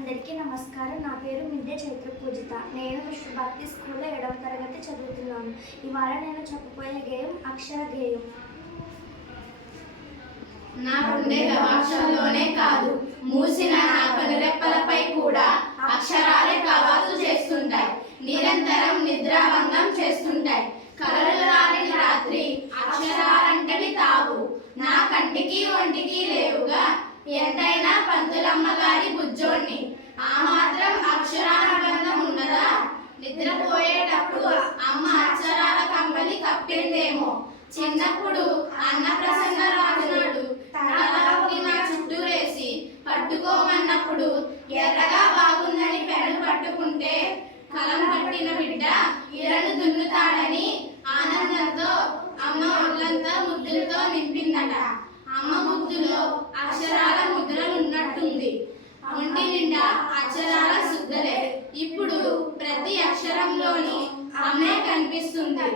అందరికీ నమస్కారం. నా పేరు మిద్దె చైత్ర పూజిత. నేను విశ్వ భక్తి స్కూల్లో ఏడవ తరగతి చదువుతున్నాను. ఇవాళ నేను చెప్పబోయే గేయం అక్షర గేయం. నాకుండే గవాక్షంలోనే కాదు మూసిన నా కనురెప్పలపై కూడా అక్షరాలే కవాతు చేస్తుంటాయి. నిరంతరం నిద్రాభంగం చేస్తుంటాయి. కలలు రాని రాత్రి అక్షరాలంటవి తావు. నా కంటికి ఒంటికి లేవుగా. ఎంతైనా పంతులమ్మ గారి పట్టిందేమో చిన్నప్పుడు చిన్నప్పుడు అన్నప్రసన్న రాజునాడు తలలోకి నా చుట్టూరేసి పట్టుకోమన్నప్పుడు ఎర్రగా బాగుందని పెడలు పట్టుకుంటే కలం పట్టిన బిడ్డ ఇరను దున్నుతాడని ఆనందంతో అమ్మ ఒళ్ళంతా ముద్దులతో నింపిందట అమ్మ ముద్దులో అక్షరాల ముద్రలు ఉన్నట్టుంది ఒంటి నిండా అక్షరాల శుద్ధలే ఇప్పుడు ప్రతి అక్షరంలోని అమ్మే కనిపిస్తుంది